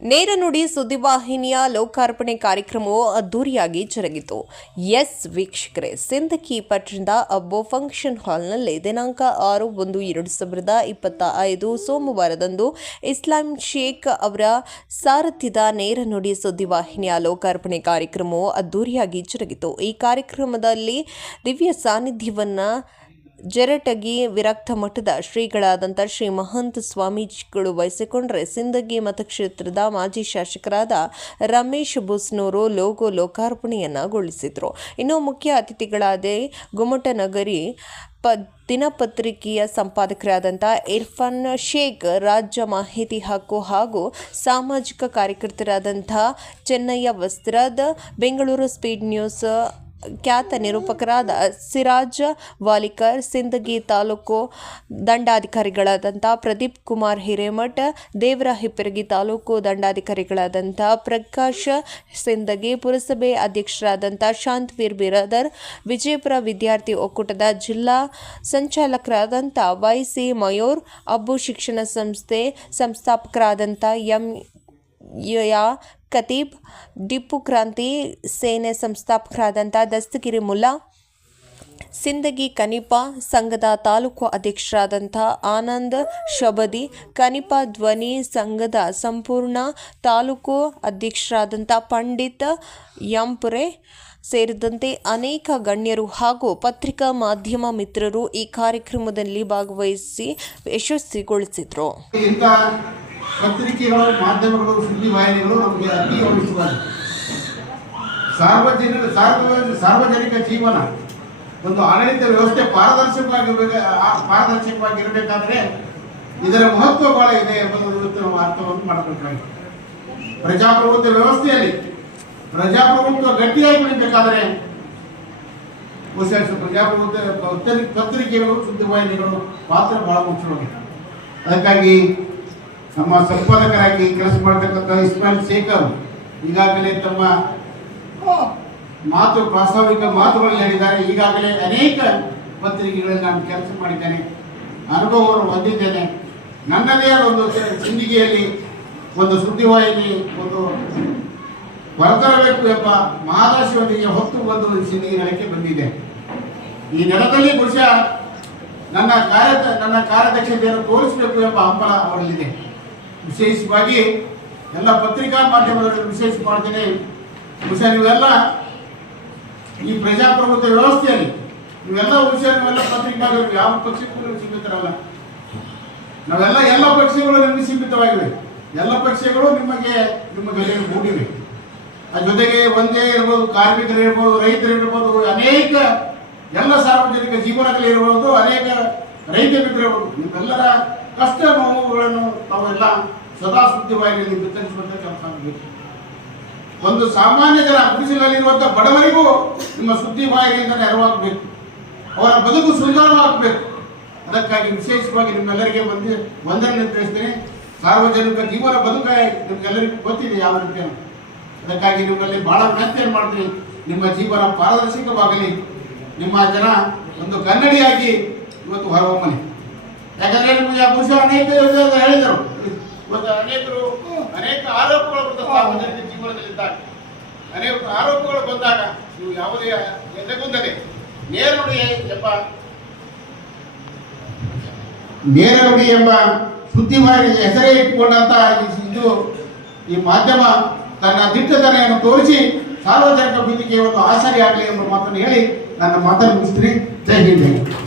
ನೇರ ನುಡಿ ಸುದ್ದಿವಾಹಿನಿಯ ಲೋಕಾರ್ಪಣೆ ಕಾರ್ಯಕ್ರಮವು ಅದ್ದೂರಿಯಾಗಿ ಜರುಗಿತು. ಎಸ್ ವೀಕ್ಷಕರೇ ಸಿಂಧಕಿ ಪಟ್ಟಣದ ಅಬ್ಬೋ ಫಂಕ್ಷನ್ ಹಾಲ್ನಲ್ಲಿ ದಿನಾಂಕ ಆರು ಒಂದು ಎರಡು ಸಾವಿರದ ಇಪ್ಪತ್ತ ಐದು ಸೋಮವಾರದಂದು ಇಸ್ಲಾಂ ಶೇಖ್ ಅವರ ಸಾರಥ್ಯದ ನೇರ ನುಡಿ ಸುದ್ದಿವಾಹಿನಿಯ ಲೋಕಾರ್ಪಣೆ ಕಾರ್ಯಕ್ರಮವು ಅದ್ದೂರಿಯಾಗಿ ಜರುಗಿತು. ಈ ಕಾರ್ಯಕ್ರಮದಲ್ಲಿ ದಿವ್ಯ ಸಾನ್ನಿಧ್ಯವನ್ನ ಜರಟಗಿ ವಿರಕ್ತ ಮಠದ ಶ್ರೀಗಳಾದಂಥ ಶ್ರೀ ಮಹಂತ ಸ್ವಾಮೀಜಿಗಳು ವಹಿಸಿಕೊಂಡರೆ ಸಿಂದಗಿ ಮತಕ್ಷೇತ್ರದ ಮಾಜಿ ಶಾಸಕರಾದ ರಮೇಶ್ ಬುಸ್ನೂರು ಲೋಗೋ ಲೋಕಾರ್ಪಣೆಯನ್ನಗೊಳಿಸಿದರು ಇನ್ನು ಮುಖ್ಯ ಅತಿಥಿಗಳಾದ ಗುಮಟನಗರಿ ಪ ದಿನಪತ್ರಿಕೆಯ ಸಂಪಾದಕರಾದಂಥ ಇರ್ಫಾನ್ ಶೇಖ್, ರಾಜ್ಯ ಮಾಹಿತಿ ಹಕ್ಕು ಹಾಗೂ ಸಾಮಾಜಿಕ ಕಾರ್ಯಕರ್ತರಾದಂಥ ಚೆನ್ನಯ್ಯ ವಸ್ತ್ರದ, ಬೆಂಗಳೂರು ಸ್ಪೀಡ್ ನ್ಯೂಸ್ ಖ್ಯಾತ ನಿರೂಪಕರಾದ ಸಿರಾಜ್ ವಾಲಿಕರ್, ಸಿಂದಗಿ ತಾಲೂಕು ದಂಡಾಧಿಕಾರಿಗಳಾದಂಥ ಪ್ರದೀಪ್ ಕುಮಾರ್ ಹಿರೇಮಠ ದೇವರ ಹಿಪ್ಪರಗಿ ತಾಲೂಕು ದಂಡಾಧಿಕಾರಿಗಳಾದಂಥ ಪ್ರಕಾಶ್ ಸಿಂದಗಿ, ಪುರಸಭೆ ಅಧ್ಯಕ್ಷರಾದಂಥ ಶಾಂತವೀರ್ ಬಿರಾದರ್, ವಿಜಯಪುರ ವಿದ್ಯಾರ್ಥಿ ಒಕ್ಕೂಟದ ಜಿಲ್ಲಾ ಸಂಚಾಲಕರಾದಂಥ ವೈ ಸಿ ಮಯೂರ್, ಅಬ್ಬು ಶಿಕ್ಷಣ ಸಂಸ್ಥೆ ಸಂಸ್ಥಾಪಕರಾದಂಥ ಎಂ. ಯಾ. ಕತೀಬ್ ಟಿಪ್ಪು ಕ್ರಾಂತಿ ಸೇನೆ ಸಂಸ್ಥಾಪಕರಾದಂಥ ದಸ್ತಗಿರಿ ಮುಲ್ಲಾ, ಸಿಂದಗಿ ಕನಿಪ ಸಂಘದ ತಾಲೂಕು ಅಧ್ಯಕ್ಷರಾದಂಥ ಆನಂದ್ ಶಬದಿ, ಕನಿಪ ಧ್ವನಿ ಸಂಘದ ಸಂಪೂರ್ಣ ತಾಲೂಕು ಅಧ್ಯಕ್ಷರಾದಂಥ ಪಂಡಿತ್ ಯಂಪುರೆ ಸೇರಿದಂತೆ ಅನೇಕ ಗಣ್ಯರು ಹಾಗೂ ಪತ್ರಿಕಾ ಮಾಧ್ಯಮ ಮಿತ್ರರು ಈ ಕಾರ್ಯಕ್ರಮದಲ್ಲಿ ಭಾಗವಹಿಸಿ ಯಶಸ್ವಿಗೊಳಿಸಿದರು. ಪತ್ರಿಕೆಗಳು, ಮಾಧ್ಯಮಗಳು ಸುದ್ದಿವಾಹಿನಿಗಳು ನಮಗೆ ಅತಿ ಅವಶ್ಯವಾಗಿ ಸಾರ್ವಜನಿಕ ಸಾರ್ವಜನಿಕ ಸಾರ್ವಜನಿಕ ಜೀವನ ಒಂದು ಆಡಳಿತ ವ್ಯವಸ್ಥೆ ಪಾರದರ್ಶಕವಾಗಿರ್ಬೇಕು ಪಾರದರ್ಶಕವಾಗಿರಬೇಕಾದ್ರೆ ಇದರ ಮಹತ್ವ ಬಹಳ ಇದೆ ಎಂಬುದು ಇವತ್ತು ನಾವು ಅರ್ಥವನ್ನು ಮಾಡಬೇಕಾಗಿದೆ ಪ್ರಜಾಪ್ರಭುತ್ವ ವ್ಯವಸ್ಥೆಯಲ್ಲಿ, ಪ್ರಜಾಪ್ರಭುತ್ವ ಗಟ್ಟಿಯಾಗಿ ಉಳಿಬೇಕಾದ್ರೆ ಬಹುಶಃ ಪ್ರಜಾಪ್ರಭುತ್ವ ಪತ್ರಿಕೆಗಳು ಪತ್ರಿಕೆಗಳು ಸುದ್ದಿವಾಹಿನಿಗಳು ಪಾತ್ರ ಬಹಳ ಮುಖ್ಯವಾಗಿದೆ. ಅದಕ್ಕಾಗಿ ನಮ್ಮ ಸಂಪಾದಕರಾಗಿ ಕೆಲಸ ಮಾಡತಕ್ಕಂಥ ಇಸ್ಮಾಯಿಲ್ ಶೇಖರ್ ಈಗಾಗಲೇ ತಮ್ಮ ಮಾತು, ಪ್ರಾಸ್ತಾವಿಕ ಮಾತುಗಳನ್ನು ಹೇಳಿದ್ದಾರೆ. ಈಗಾಗಲೇ ಅನೇಕ ಪತ್ರಿಕೆಗಳಲ್ಲಿ ನಾನು ಕೆಲಸ ಮಾಡಿದ್ದೇನೆ, ಅನುಭವವನ್ನು ಹೊಂದಿದ್ದೇನೆ. ನನ್ನದೇ ಒಂದು ಸಿಂದಿಗೆಯಲ್ಲಿ, ಒಂದು ಸುದ್ದಿವಾಹಿನಿ, ಒಂದು ಹೊರತರಬೇಕು ಎಂಬ ಮಹಾದಾಶಿಯೊಂದಿಗೆ ಹೊತ್ತು ಬಂದು ಸಿಂಧಿಗೆ ನೆಲಕ್ಕೆ ಬಂದಿದೆ. ಈ ನೆಲದಲ್ಲಿ ಬಹುಶಃ ನನ್ನ ಕಾರ್ಯ ನನ್ನ ಕಾರ್ಯದಕ್ಷತೆಯನ್ನು ತೋರಿಸಬೇಕು ಎಂಬ ಹಂಬಲ ಅವರಲ್ಲಿದೆ. ವಿಶೇಷವಾಗಿ ಎಲ್ಲ ಪತ್ರಿಕಾ ಮಾಧ್ಯಮದಲ್ಲಿ ವಿಶೇಷ ಮಾಡ್ತೀನಿ. ಬಹುಶಃ ನೀವೆಲ್ಲ ಈ ಪ್ರಜಾಪ್ರಭುತ್ವ ವ್ಯವಸ್ಥೆಯಲ್ಲಿ ನೀವೆಲ್ಲ ಬಹುಶಃ ನೀವೆಲ್ಲ ಪತ್ರಿಕಾದವರು ಯಾವ ಪಕ್ಷಕ್ಕೂ ಸೀಮಿತರಲ್ಲ ನಾವೆಲ್ಲ ಎಲ್ಲ ಪಕ್ಷಗಳು ನಿಮಗೆ ಸೀಮಿತವಾಗಿವೆ ಎಲ್ಲ ಪಕ್ಷಗಳು ನಿಮಗೆ, ನಿಮ್ಮ ಗಲಿಗೆ ಮೂಡಿವೆ. ಆ ಜೊತೆಗೆ ಒಂದೇ ಇರ್ಬೋದು, ಕಾರ್ಮಿಕರು ಇರ್ಬೋದು, ರೈತರು ಇರ್ಬೋದು, ಅನೇಕ ಎಲ್ಲ ಸಾರ್ವಜನಿಕ ಜೀವನಗಳಿರ್ಬೋದು ಅನೇಕ ರೈತ ಮಿತ್ರರು ನಿಮ್ಮೆಲ್ಲರ ಕಷ್ಟ ನೋವುಗಳನ್ನು ನಾವೆಲ್ಲ ಸದಾ ಸುದ್ದಿವಾಹಿನಿಯಲ್ಲಿ ಬಿತ್ತರಿಸುವಂತ ಕೆಲಸ ಒಂದು ಸಾಮಾನ್ಯ ಜನ ಬಿಸಿಲಲ್ಲಿರುವಂತಹ ಬಡವರಿಗೂ ನಿಮ್ಮ ಸುದ್ದಿವಾಹಿನಿಯಿಂದ ನೆರವಾಗಬೇಕು. ಅವರ ಬದುಕು ಸುಂದರವಾಗಬೇಕು ಅದಕ್ಕಾಗಿ ವಿಶೇಷವಾಗಿ ನಿಮ್ಮೆಲ್ಲರಿಗೆ ಬಂದು ವಂದನೆ ತಿಳಿಸ್ತೇನೆ ಸಾರ್ವಜನಿಕ ಜೀವನ ಬದುಕ ನಿಮ್ಗೆಲ್ಲರಿಗೂ ಗೊತ್ತಿದೆ ಯಾವ ರೀತಿ ಅದಕ್ಕಾಗಿ ನಿಮ್ಮಲ್ಲಿ ಬಹಳ ಪ್ರಯತ್ನ ಮಾಡ್ತೀನಿ. ನಿಮ್ಮ ಜೀವನ ಪಾರದರ್ಶಕವಾಗಲಿ. ನಿಮ್ಮ ಜನ ಒಂದು ಕನ್ನಡಿಯಾಗಿ ಇವತ್ತು ಹೊರಹೊಮ್ಮಲಿ. ಯಾಕಂದ್ರೆ ನಿಮಗೆ ಅನೇಕ ವಿಷಯಗಳು ಹೇಳಿದರು. ಒಂದು ಅನೇಕರು, ಅನೇಕ ಆರೋಪಗಳು ಜೀವನದಲ್ಲಿ ಅನೇಕ ಆರೋಪಗಳು ಬಂದಾಗ ನೀವು ಯಾವುದೇ ಎದೆಗುಂದದೆ ನೇರ ನುಡಿ ಎಂಬ ನೇರ ನುಡಿ ಎಂಬ ಸುದ್ದಿವಾಹಿನಿ ಹೆಸರೇ ಇಟ್ಟುಕೊಂಡಂತ ಈ- ಇದು ಈ ಮಾಧ್ಯಮ ತನ್ನ ದಿಟ್ಟತನೆಯನ್ನು ತೋರಿಸಿ ಸಾರ್ವಜನಿಕ ಬದುಕಿಗೆ ಒಂದು ಆಸರೆ ಆಗಲಿ ಎಂಬ ಮಾತನ್ನು ಹೇಳಿ ನನ್ನ ಮಾತನ್ನು ಮುಗಿಸ್ತೀನಿ. ಜೈ ಹಿಂದ್.